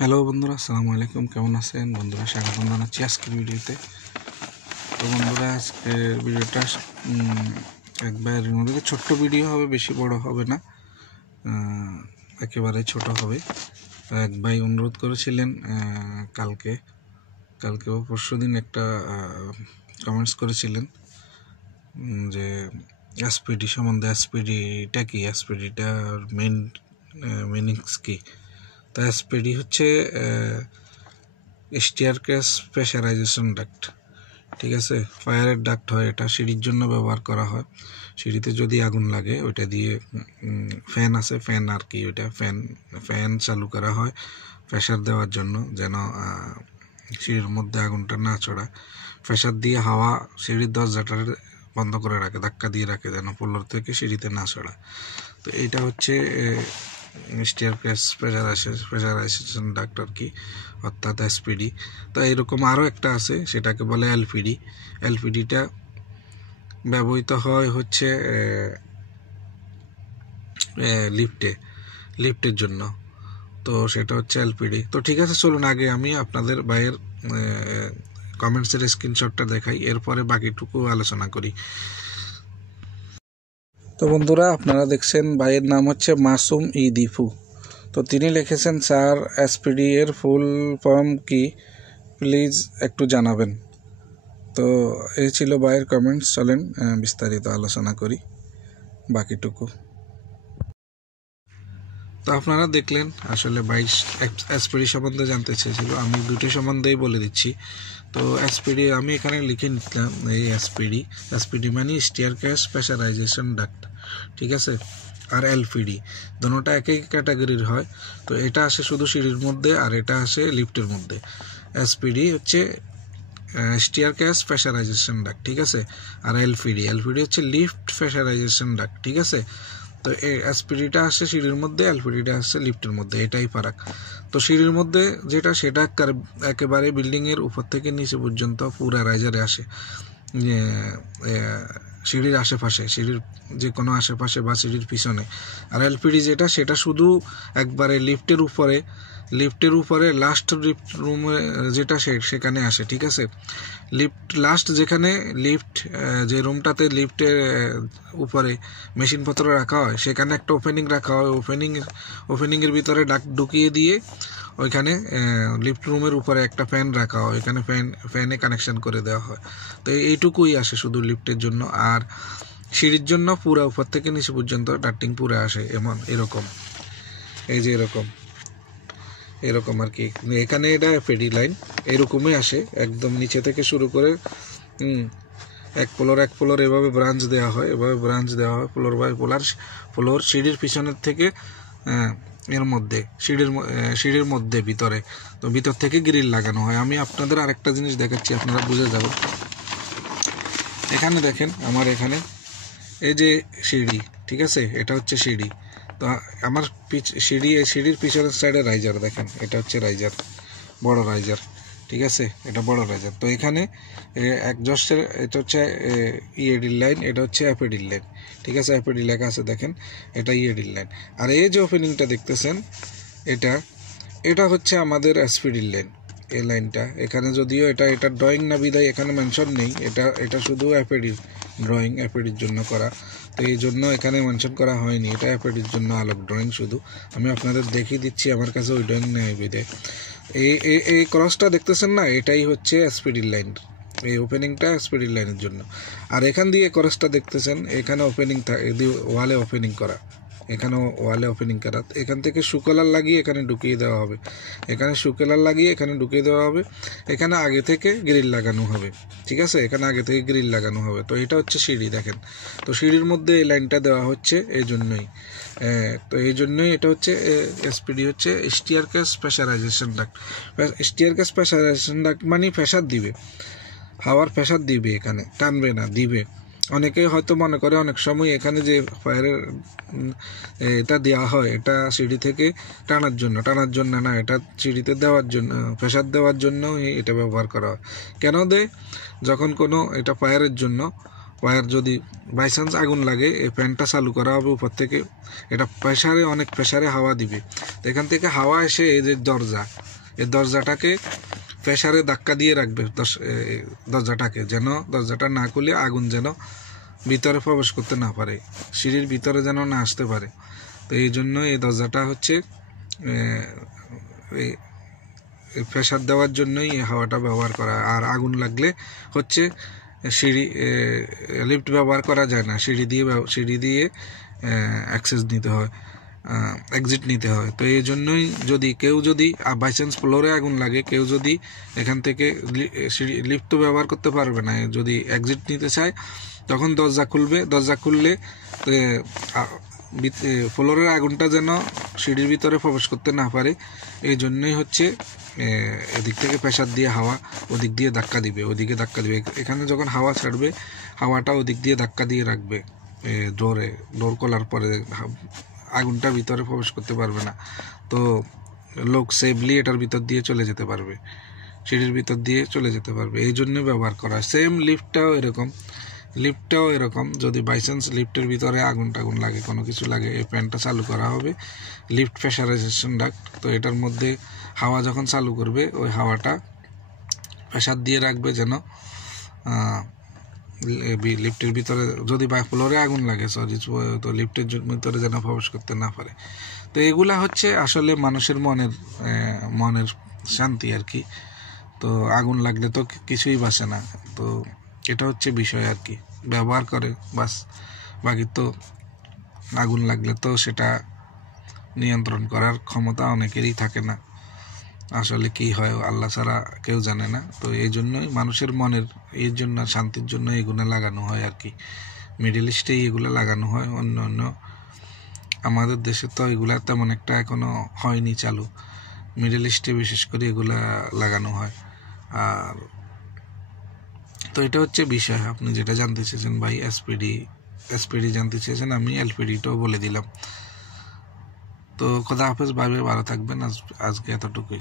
Hello বন্ধুরা, আসসালামু আলাইকুম। কেমন আছেন বন্ধুরা? স্বাগতম জানাচ্ছি আজকের ভিডিওতে। তো বন্ধুরা, আজকের ভিডিওটা একবার ছোট্ট ভিডিও হবে, বেশি বড় হবে না, একেবারে ছোট হবে। এক ভাই অনুরোধ করেছিলেন কালকে বা পরশু দিন একটা কমেন্টস করেছিলেন যে এসপিডি সম্বন্ধে। এসপিডিটা কি, এসপিডিটার মিনিংস কি? তো এসপিডি হচ্ছে স্টেয়ারকেস প্রেশারাইজেশন ডাক্ট, ঠিক আছে। ফায়ারের ডাক্ট হয়, এটা সিঁড়ির জন্য ব্যবহার করা হয়। সিঁড়িতে যদি আগুন লাগে ওইটা দিয়ে ফ্যান আছে, ফ্যান আর কি, ওইটা ফ্যান চালু করা হয় প্রেশার দেওয়ার জন্য, যেন সিঁড়ির মধ্যে আগুনটা না ছড়ায়। প্রেশার দিয়ে হাওয়া সিঁড়ির দরজাটা বন্ধ করে রাখে, ধাক্কা দিয়ে রাখে, যেন ফ্লোর থেকে সিঁড়িতে না ছড়ায়। তো এইটা হচ্ছে স্টেয়ারকেস প্রেশারাইজেশন ডাক্ট আর কি, অর্থাৎ এসপিডি। তো এরকম আরও একটা আছে, সেটাকে বলে এলপিডি। এলপিডিটা ব্যবহৃত হয় হচ্ছে লিফটের জন্য। তো সেটা হচ্ছে এলপিডি। তো ঠিক আছে, চলুন আগে আমি আপনাদের ভাইয়ের কমেন্টসের স্ক্রিনশটটা দেখাই, এরপরে বাকিটুকু আলোচনা করি। তো বন্ধুরা, আপনারা দেখছেন ভাইয়ের নাম হচ্ছে মাসুম দীপু। তো তিনি লিখেছেন, স্যার এসপিডি এর ফুল ফর্ম কি, প্লিজ একটু জানাবেন। তো এই ছিল ভাইয়ের কমেন্টস। চলেন বিস্তারিত আলোচনা করি বাকিটুকু। তো আপনারা দেখলেন, আসলে ভাই এসপিডি সম্বন্ধে জানতে চেয়েছিল, আমি দুটি সম্বন্ধেই বলে দিচ্ছি। তো এসপিডি আমি এখানে লিখে নিলাম, এই এসপিডি মানে স্টেয়ারকেস প্রেশারাইজেশন ডাক্ট, ঠিক আছে। আর এলপিডি দুটোটা একই ক্যাটাগরির হয়। তো এটা আসে শুধু সিঁড়ির মধ্যে, আর এটা আসে লিফটের মধ্যে। এসপিডি হচ্ছে স্টেয়ারকেস প্রেশারাইজেশন ডাক্ট, ঠিক আছে। আর এলপিডি হচ্ছে লিফট প্রেশারাইজেশন ডাক্ট, ঠিক আছে। তো এই এসপিডিটা আসছে সিঁড়ির মধ্যে, এলপিডিটা আসছে লিফটের মধ্যে, এটাই ফারাক। তো সিঁড়ির মধ্যে যেটা, সেটা একেবারে বিল্ডিংয়ের উপর থেকে নিচে পর্যন্ত পুরো রাইজারে আসে, সিঁড়ির আশেপাশে, সিঁড়ির যে কোনো আশেপাশে বা সিঁড়ির পিছনে। আর এলপিডি যেটা, সেটা শুধু একবারে লিফটের উপরে লাস্ট লিফট রুমে যেটা সেখানে আসে, ঠিক আছে। লাস্ট যেখানে যে রুমটাতে লিফটের উপরে মেশিনপত্র রাখা হয়, সেখানে একটা ওপেনিং রাখা হয়। ওপেনিংয়ের ভিতরে ডাক ঢুকিয়ে দিয়ে ওইখানে লিফট রুমের উপরে একটা ফ্যান রাখা হয়, এখানে ফ্যানে কানেকশন করে দেওয়া হয়। তো এইটুকুই আসে শুধু লিফটের জন্য। আর সিঁড়ির জন্য পুরো উপর থেকে নিচে পর্যন্ত ডাক্টিং পুরো আসে, এরকম, এই যে এরকম আর কি। এখানে এটা এফএডি লাইন এরকমই আসে, একদম নিচে থেকে শুরু করে এক ফ্লোর এভাবে ব্রাঞ্চ দেওয়া হয়, ফ্লোর বাই ফ্লোর সিঁড়ির পিছনের থেকে এর মধ্যে সিঁড়ির মধ্যে ভিতরে, তো ভিতর থেকে গ্রিল লাগানো হয়। আমি আপনাদের আরেকটা জিনিস দেখাচ্ছি, আপনারা বুঝে যাবেন। এখানে দেখেন, আমার এখানে এই যে সিঁড়ি, ঠিক আছে, এটা হচ্ছে সিঁড়ি। তো আমার সিঁড়ির পিছনের সাইডে রাইজার দেখেন, এটা হচ্ছে রাইজার, বড় রাইজার, ঠিক আছে, এটা বড় রাইজার। তো এখানে একজস্টের, এটা হচ্ছে ইএডির লাইন, এটা হচ্ছে এফএডির লাইন, ঠিক আছে। এফএডি লেখা আছে দেখেন, এটা ইএডির লাইন। আর এই যে ওপেনিংটা দেখতেছেন, এটা হচ্ছে আমাদের এসপিডির লাইন। এই লাইনটা এখানে, যদিও এটা ড্রয়িং না বিদায় এখানে মেনশন নেই, এটা শুধু এফএডির ড্রয়িং, এফএডির জন্য করা। তো এই জন্য এখানে মেনশন করা হয়নি, এটা এফএডির জন্য আলোক ড্রয়িং শুধু। আমি আপনাদের দেখিয়ে দিচ্ছি, আমার কাছে ওই ড্রয়িং নেই বিদায়। এই ক্রসটা দেখতেছেন না, এটাই হচ্ছে এসপিডির লাইন, এই ওপেনিংটা এসপিডির লাইনের জন্য। আর এখান দিয়ে ক্রসটা দেখতেছেন, এখানে ওপেনিং ওয়ালে ওপেনিং করা, এখানেও ওয়ালে ওপেনিং করা। এখান থেকে সুকলার লাগিয়ে এখানে ঢুকিয়ে দেওয়া হবে, এখানে আগে থেকে গ্রিল লাগানো হবে, ঠিক আছে, এখানে আগে থেকে গ্রিল লাগানো হবে। তো এটা হচ্ছে সিঁড়ি, দেখেন। তো সিঁড়ির মধ্যে এই লাইনটা দেওয়া হচ্ছে এই জন্যই। এটা হচ্ছে এসপিডি হচ্ছে স্টেয়ারকেস প্রেশারাইজেশন ডাক্ট। স্টেয়ারকেস প্রেশারাইজেশন ডাক্ট মানে প্রেশার দিবে, হাওয়ার প্রেশার দিবে, এখানে টানবে না, দিবে। অনেকেই হয়তো মনে করে অনেক সময় এখানে যে ফায়ারের এটা দেওয়া হয়, এটা সিঁড়ি থেকে টানার জন্য না, এটা সিঁড়িতে দেওয়ার জন্য, প্রেশার দেওয়ার জন্য এটা ব্যবহার করা হয়। কেন দেয়? যখন কোনো এটা ফায়ারের জন্য ওয়্যার যদি বাই চান্স আগুন লাগে, এই ফ্যানটা চালু করা হবে উপর থেকে, এটা প্রেসারে অনেক প্রেসারে হাওয়া দিবে, এখান থেকে হাওয়া এসে এই যে দরজা, এই দরজাটাকে প্রেসারে ধাক্কা দিয়ে রাখবে দরজাটাকে, যেন দরজাটা না খুলে আগুন যেন ভিতরে প্রবেশ করতে না পারে, সিঁড়ির ভিতরে যেন না আসতে পারে। তো এই জন্য এই দরজাটা হচ্ছে প্রেসার দেওয়ার জন্যই এই হাওয়াটা ব্যবহার করা। আর আগুন লাগলে হচ্ছে সিঁড়ি লিফট ব্যবহার করা যায় না, সিঁড়ি দিয়ে অ্যাক্সেস নিতে হয়, এক্সিট নিতে হয়। তো এই জন্যই কেউ যদি বাই চান্স ফ্লোরে আগুন লাগে, কেউ যদি এখান থেকে লিফট তো ব্যবহার করতে পারবে না, যদি এক্সিট নিতে চায় তখন দরজা খুলবে, দরজা খুললে ফ্লোরের আগুনটা যেন সিঁড়ির ভিতরে প্রবেশ করতে না পারে, এই জন্যই হচ্ছে এদিক থেকে প্রেসার দিয়ে হাওয়া ওদিক দিয়ে ধাক্কা দিবে, ওদিকে ধাক্কা দিবে। এখানে যখন হাওয়া ছাড়বে, হাওয়াটা ওদিক দিয়ে ধাক্কা দিয়ে রাখবে ডোর খোলার পরে, আগুনটা ভিতরে প্রবেশ করতে পারবে না। তো লোক সেফলি এটার ভিতর দিয়ে চলে যেতে পারবে, সিঁড়ির ভিতর দিয়ে চলে যেতে পারবে, এই জন্য ব্যবহার করা। সেম লিফটটাও এরকম, যদি বাই চান্স লিফটের ভিতরে আগুন লাগে, কোনো কিছু লাগে, এই ফ্যানটা চালু করা হবে, লিফট প্রেসারাইজেশন ডাক্ট। তো এটার মধ্যে হাওয়া যখন চালু করবে, ওই হাওয়াটা প্রেসার দিয়ে রাখবে যেন লিফটের ভিতরে, যদি বাই ফ্লোরে আগুন লাগে তো লিফটের ভিতরে যেন প্রবেশ করতে না পারে। তো এগুলা হচ্ছে আসলে মানুষের মনের শান্তি আর কি। তো আগুন লাগলে তো কিছুই বাঁচে না, তো এটা হচ্ছে বিষয় আর কি, ব্যবহার করে বাস। বাকি তো আগুন লাগলে তো সেটা নিয়ন্ত্রণ করার ক্ষমতা অনেকেরই থাকে না, আসলে কি হয় আল্লাহ ছাড়া কেউ জানে না। তো এই জন্যই মানুষের মনের এর জন্য শান্তির জন্য এগুলো লাগানো হয় আর কি। মিডল ইস্টে এগুলো লাগানো হয়, অন্য আমাদের দেশে তো এগুলা তেমন একটা এখনো হয়নি চালু, মিডল ইস্টে বিশেষ করে এগুলা লাগানো হয়। আর তো এটা হচ্ছে বিষয়, আপনি যেটা জানতে চেয়েছেন ভাই, এসপিডি জানতে চেয়েছেন, আমি এলপিডিটাও বলে দিলাম। তো খোদা হাফেজ, ভালো থাকবেন, আজকে এতটুকুই।